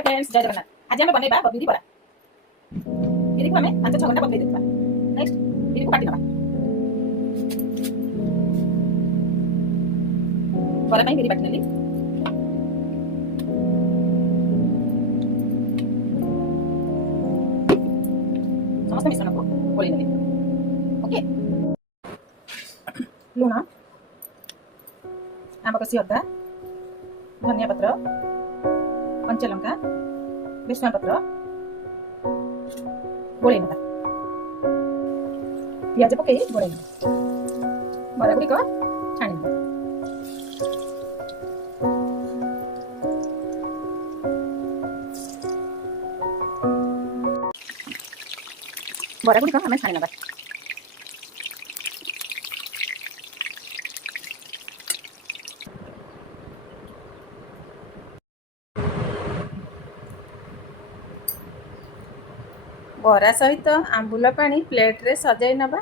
Hi friends जय जगन्नाथ। आज आम बनैबा बिरि बरा। बिरि को आम 5-6 घंटा बतुरेइ देबा। नेक्स्ट बिरि को काटि नबा। बरा पई बिरि काटि नेली। समस्त मिश्रण को गोळी नेली। ओके लूण आम कसी अदा धनिया पत्र कंचा लंका भृषण पत्र गोळी नबा। पियाज पकई गोळी नबा। बरा गुड़िक छाणी नबा। बरा गुड़िक आम छाणी नबा। बरा सहित आंबुल पानी प्लेट रे सजाई नबा।